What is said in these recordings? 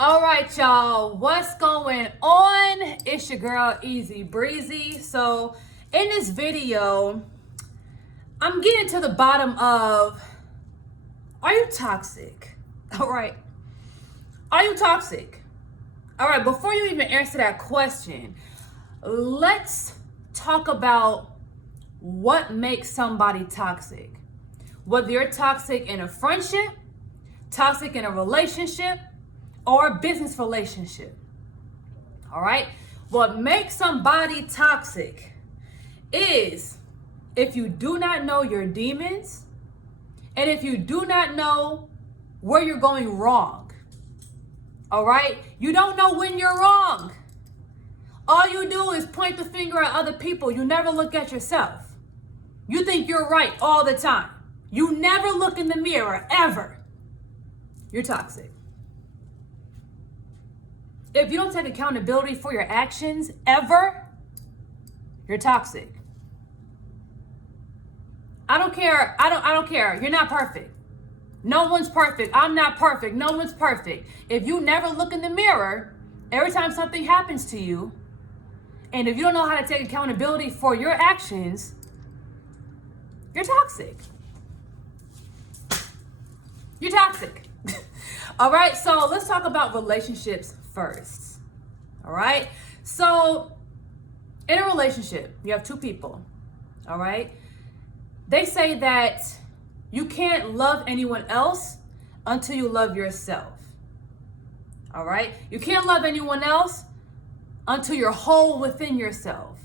All right, y'all, what's going on? It's your girl, Easy Breezy. So in this video, I'm getting to the bottom of, are you toxic? All right. Are you toxic? All right, before you even answer that question, let's talk about what makes somebody toxic. Whether you're toxic in a friendship, toxic in a relationship, or a business relationship. All right? What makes somebody toxic is if you do not know your demons and if you do not know where you're going wrong. All right? You don't know when you're wrong. All you do is point the finger at other people. You never look at yourself. You think you're right all the time. You never look in the mirror, ever. You're toxic. If you don't take accountability for your actions ever, you're toxic. I don't care. I don't care. You're not perfect. No one's perfect. I'm not perfect. No one's perfect. If you never look in the mirror every time something happens to you, and if you don't know how to take accountability for your actions, you're toxic. You're toxic. All right, so let's talk about relationships first. All right, so in a relationship, you have two people. All right, they say that you can't love anyone else until you love yourself. All right, you can't love anyone else until you're whole within yourself.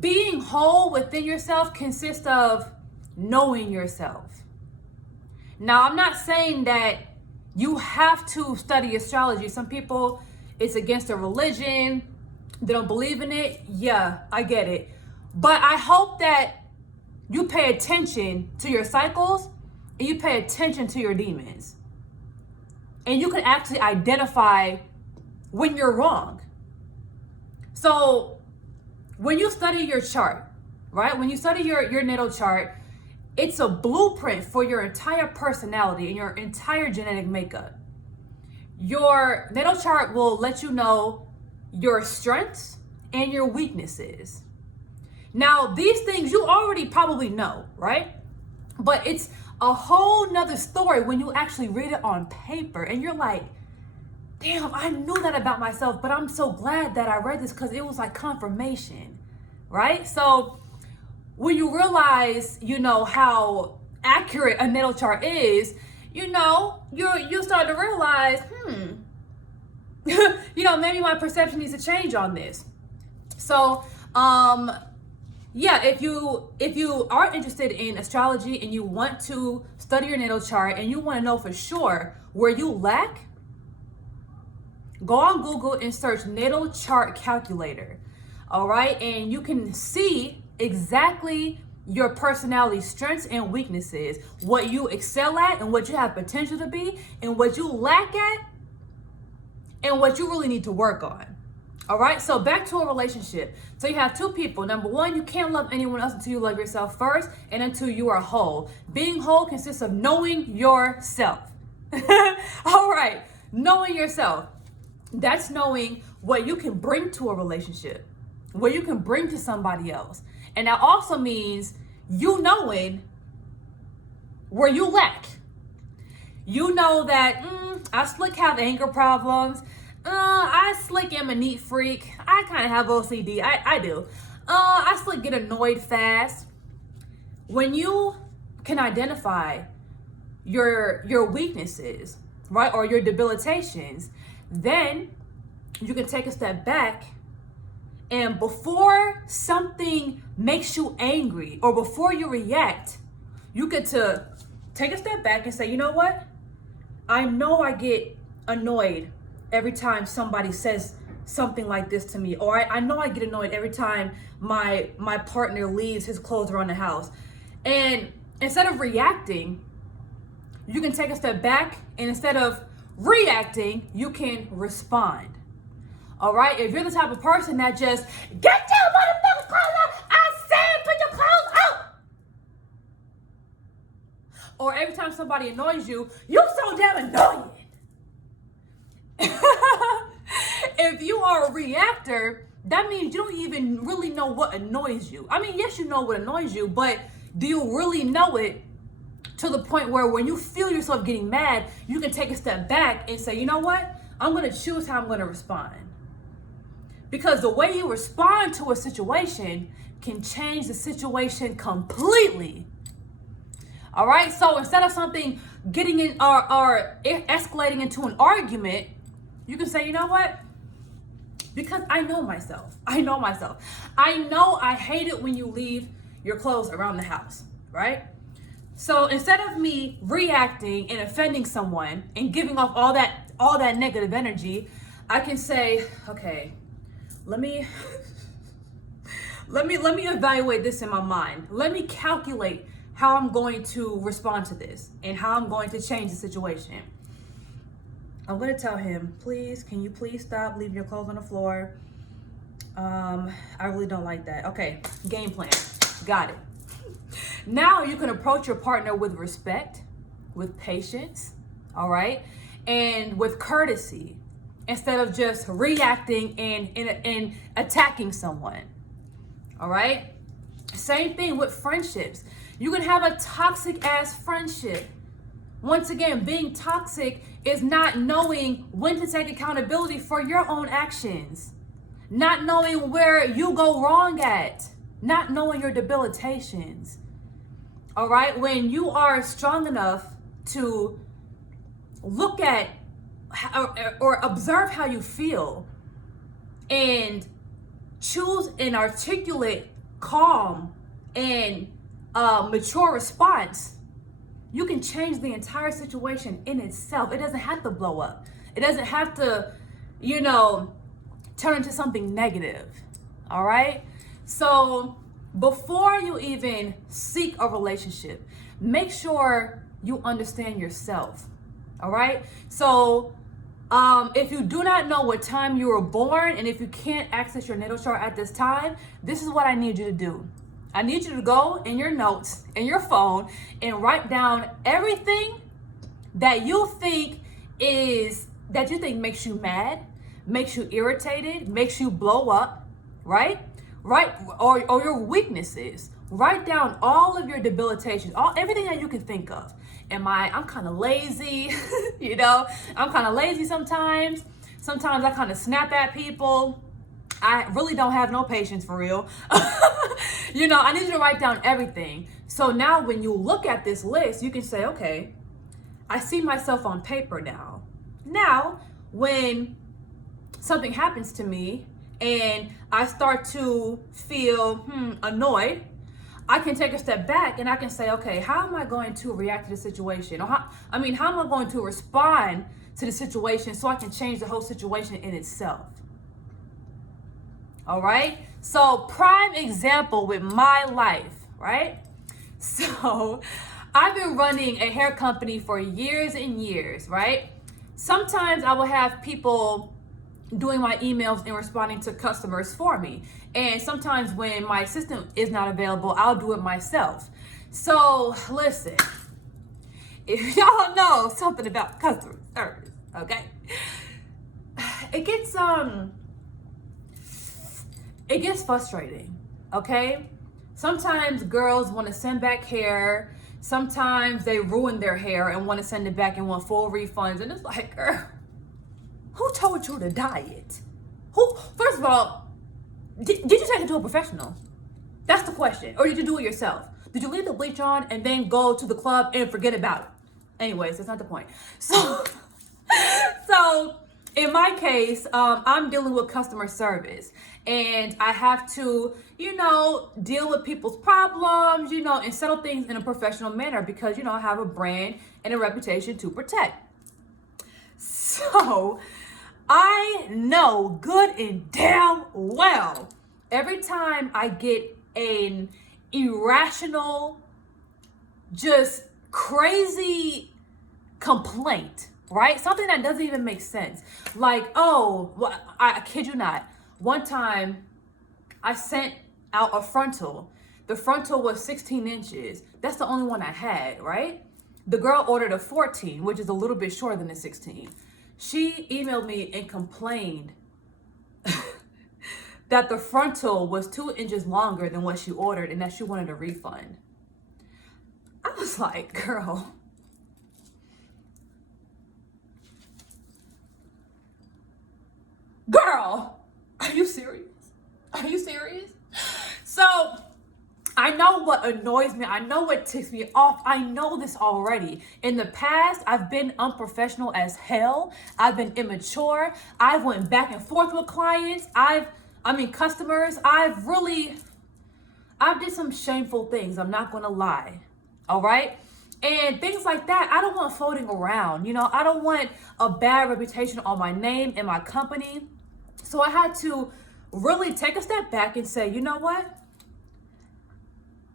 Being whole within yourself consists of knowing yourself. Now, I'm not saying that you have to study astrology. Some people, it's against their religion. They don't believe in it. Yeah, I get it. But I hope that you pay attention to your cycles and you pay attention to your demons. And you can actually identify when you're wrong. So when you study your chart, right? When you study your natal chart, it's a blueprint for your entire personality and your entire genetic makeup. Your natal chart will let you know your strengths and your weaknesses. Now, these things you already probably know, right? But it's a whole nother story when you actually read it on paper and you're like, damn, I knew that about myself, but I'm so glad that I read this because it was like confirmation, right? So when you realize, how accurate a natal chart is, you start to realize, maybe my perception needs to change on this. So, if you are interested in astrology and you want to study your natal chart and you want to know for sure where you lack, go on Google and search natal chart calculator. All right, and you can see exactly your personality strengths and weaknesses, what you excel at and what you have potential to be, and what you lack at and what you really need to work on. All right, so back to a relationship. So you have two people. Number one, you can't love anyone else until you love yourself first and until you are whole. Being whole consists of knowing yourself. All right, knowing yourself. That's knowing what you can bring to a relationship, what you can bring to somebody else. And that also means you knowing where you lack. You know that I slick have anger problems. I slick am a neat freak. I kind of have OCD. I do. I slick get annoyed fast. When you can identify your weaknesses, right, or your debilitations, then you can take a step back. And before something makes you angry or before you react, you get to take a step back and say, you know what? I know I get annoyed every time somebody says something like this to me. Or I know I get annoyed every time my partner leaves his clothes around the house. And instead of reacting, you can take a step back, and instead of reacting, you can respond. All right, if you're the type of person that just get your motherfucking clothes out, I said put your clothes out. Or every time somebody annoys you, you're so damn annoying. if you are a reactor, that means you don't even really know what annoys you. I mean, yes, you know what annoys you, but do you really know it to the point where when you feel yourself getting mad, you can take a step back and say, you know what? I'm going to choose how I'm going to respond. Because the way you respond to a situation can change the situation completely. All right? So instead of something getting in or escalating into an argument, you can say, you know what? Because I know myself. I know I hate it when you leave your clothes around the house, right? So instead of me reacting and offending someone and giving off all that negative energy, I can say, okay, let me evaluate this in my mind. Let me calculate how I'm going to respond to this and how I'm going to change the situation. I'm going to tell him, please, can you please stop leaving your clothes on the floor? I really don't like that. Okay, game plan. Got it. Now you can approach your partner with respect, with patience, all right? And with courtesy, instead of just reacting and attacking someone, all right? Same thing with friendships. You can have a toxic ass friendship. Once again, being toxic is not knowing when to take accountability for your own actions, not knowing where you go wrong at, not knowing your debilitations. All right? When you are strong enough to look at or observe how you feel and choose an articulate, calm, and mature response, you can change the entire situation in itself. It doesn't have to blow up. It doesn't have to, turn into something negative. All right? So before you even seek a relationship, make sure you understand yourself. All right? So if you do not know what time you were born, and if you can't access your natal chart at this time, this is what I need you to do. I need you to go in your notes, in your phone, and write down everything that you think makes you mad, makes you irritated, makes you blow up, right? Right? Or your weaknesses. Write down all of your debilitations, everything that you can think of. I'm kind of lazy, I'm kind of lazy sometimes. Sometimes I kind of snap at people. I really don't have no patience for real. I need you to write down everything. So now when you look at this list, you can say, okay, I see myself on paper now. Now, when something happens to me and I start to feel annoyed, I can take a step back and I can say, okay, how am I going to react to the situation? Or how am I going to respond to the situation so I can change the whole situation in itself? All right? So prime example with my life, right? So I've been running a hair company for years and years, right? Sometimes I will have people doing my emails and responding to customers for me. And sometimes when my assistant is not available, I'll do it myself. So listen, if y'all know something about customer service, okay? It gets frustrating, okay? Sometimes girls want to send back hair. Sometimes they ruin their hair and want to send it back and want full refunds. And it's like, girl, who told you to dye it? First of all, did you take it to a professional? That's the question. Or did you do it yourself? Did you leave the bleach on and then go to the club and forget about it? Anyways, that's not the point. So in my case, I'm dealing with customer service, and I have to, deal with people's problems, and settle things in a professional manner because, I have a brand and a reputation to protect. So I know good and damn well every time I get an irrational, just crazy complaint, right? Something that doesn't even make sense. Like, I kid you not. One time I sent out a frontal. The frontal was 16 inches. That's the only one I had, right? The girl ordered a 14, which is a little bit shorter than the 16. She emailed me and complained that the frontal was 2 inches longer than what she ordered and that she wanted a refund. I was like, girl, are you serious? Are you serious? So I know what annoys me. I know what ticks me off. I know this already. In the past, I've been unprofessional as hell. I've been immature. I've went back and forth with clients. Customers. I've did some shameful things. I'm not going to lie. All right. And things like that, I don't want floating around. I don't want a bad reputation on my name and my company. So I had to really take a step back and say, you know what?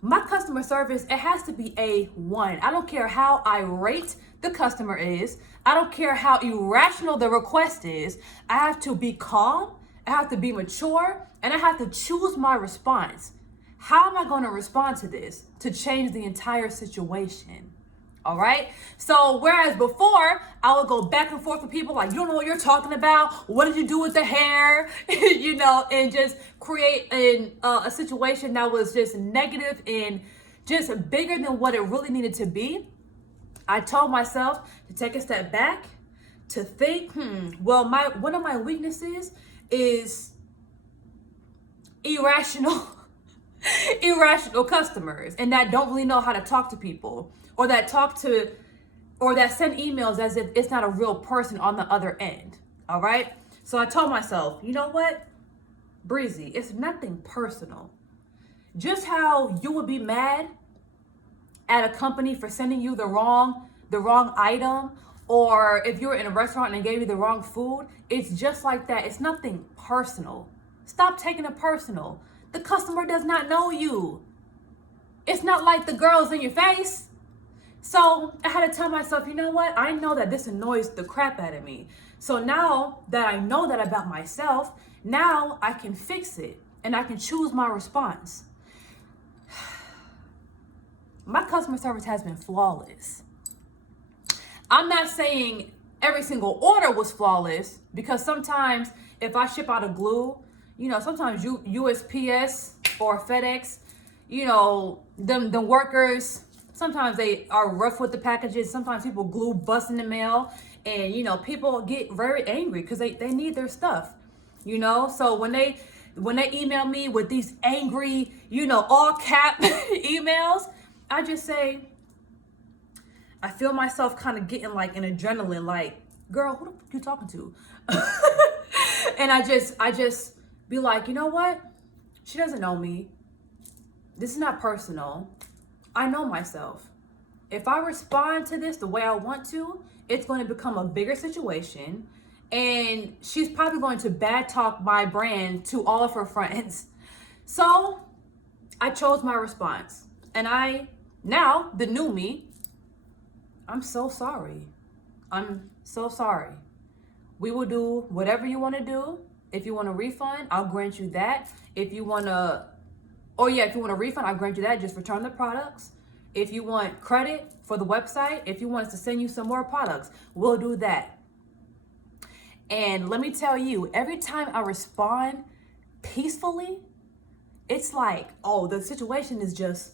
My customer service, it has to be A1. I don't care how irate the customer is. I don't care how irrational the request is. I have to be calm. I have to be mature. And I have to choose my response. How am I going to respond to this to change the entire situation? All right. So whereas before I would go back and forth with people like, you don't know what you're talking about. What did you do with the hair? And just create a situation that was just negative and just bigger than what it really needed to be. I told myself to take a step back, to think, one of my weaknesses is irrational customers, and that don't really know how to talk to people, or that send emails as if it's not a real person on the other end. All right. So I told myself, you know what, Breezy, it's nothing personal. Just how you would be mad at a company for sending you the wrong item, or if you were in a restaurant and they gave you the wrong food, it's just like that. It's nothing personal. Stop taking it personal. The customer does not know you. It's not like the girl's in your face. So I had to tell myself, you know what? I know that this annoys the crap out of me. So now that I know that about myself, now I can fix it and I can choose my response. My customer service has been flawless. I'm not saying every single order was flawless, because sometimes if I ship out a glue, sometimes USPS or FedEx, the workers, sometimes they are rough with the packages. Sometimes people glue bust in the mail, and people get very angry because they need their stuff. So when they email me with these angry, all cap emails, I just say, I feel myself kind of getting like an adrenaline, like, girl, who the fuck you talking to? And I just be like, you know what? She doesn't know me. This is not personal. I know myself. If I respond to this the way I want to, it's going to become a bigger situation. And she's probably going to bad talk my brand to all of her friends. So I chose my response. And now the new me, I'm so sorry. I'm so sorry. We will do whatever you want to do. If you want a refund, I'll grant you that. If you want a refund, I'll grant you that. Just return the products. If you want credit for the website, if you want us to send you some more products, we'll do that. And let me tell you, every time I respond peacefully, it's like, oh, the situation is just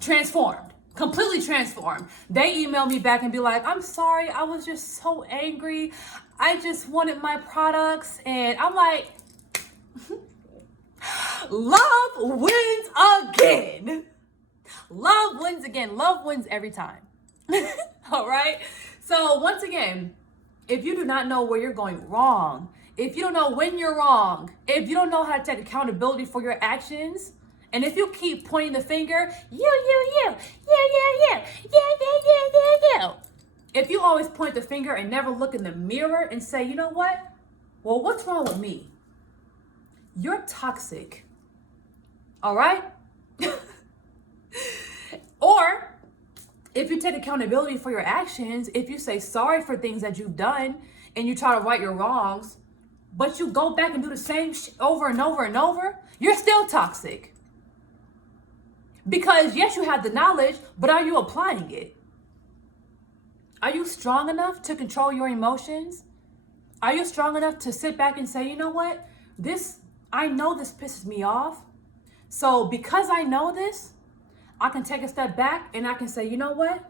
transformed, completely transformed. They email me back and be like, I'm sorry, I was just so angry. I just wanted my products. And I'm like, love wins again. Love wins again. Love wins every time. All right. So once again, if you do not know where you're going wrong, if you don't know when you're wrong, if you don't know how to take accountability for your actions, and if you keep pointing the finger, you. If you always point the finger and never look in the mirror and say, you know what? Well, what's wrong with me? You're toxic. All right? Or if you take accountability for your actions, if you say sorry for things that you've done and you try to right your wrongs, but you go back and do the same shit over and over and over, you're still toxic. Because yes, you have the knowledge, but are you applying it? Are you strong enough to control your emotions? Are you strong enough to sit back and say, you know what? I know this pisses me off. So because I know this, I can take a step back and I can say, you know what?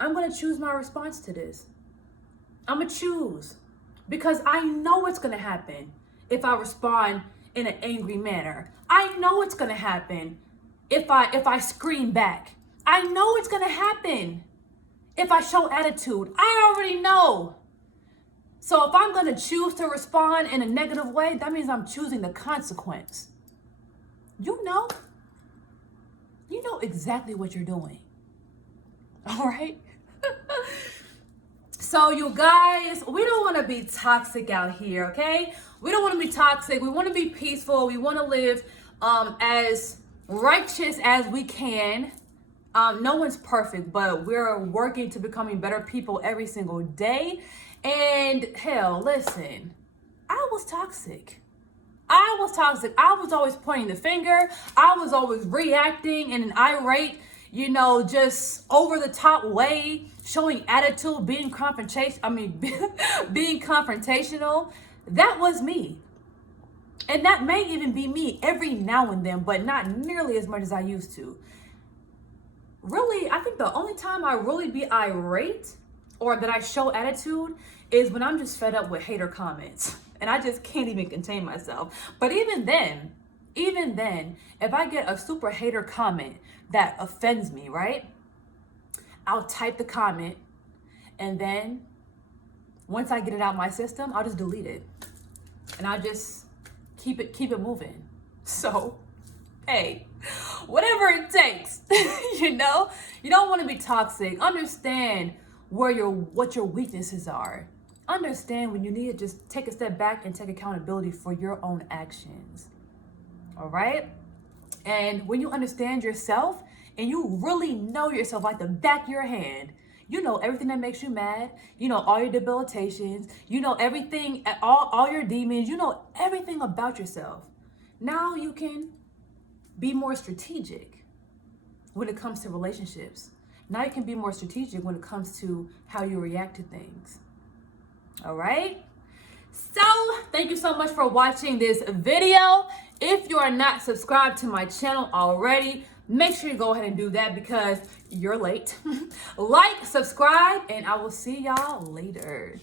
I'm going to choose my response to this. I'm going to choose because I know what's going to happen if I respond in an angry manner. I know what's going to happen if I scream back. I know it's going to happen if I show attitude. I already know. So if I'm going to choose to respond in a negative way, that means I'm choosing the consequence. You know exactly what you're doing. All right? So you guys, we don't want to be toxic out here, okay? We don't want to be toxic. We want to be peaceful. We want to live as righteous as we can. No one's perfect, but we're working to becoming better people every single day. And hell, listen, I was toxic. I was always pointing the finger. I was always reacting in an irate, just over the top way, showing attitude, being being confrontational. That was me. And that may even be me every now and then, but not nearly as much as I used to. Really, I think the only time I really be irate or that I show attitude is when I'm just fed up with hater comments and I just can't even contain myself. But even then, if I get a super hater comment that offends me, right? I'll type the comment and then once I get it out my system, I'll just delete it. And I'll just keep it moving. So, hey, whatever it takes, you don't want to be toxic. Understand what your weaknesses are. Understand when you need to just take a step back and take accountability for your own actions. All right? And when you understand yourself and you really know yourself like the back of your hand, you know everything that makes you mad, you know all your debilitations, you know everything, all your demons, you know everything about yourself. Now you can be more strategic when it comes to relationships. Now you can be more strategic when it comes to how you react to things. All right? So, thank you so much for watching this video. If you are not subscribed to my channel already, make sure you go ahead and do that because you're late. Like, subscribe, and I will see y'all later.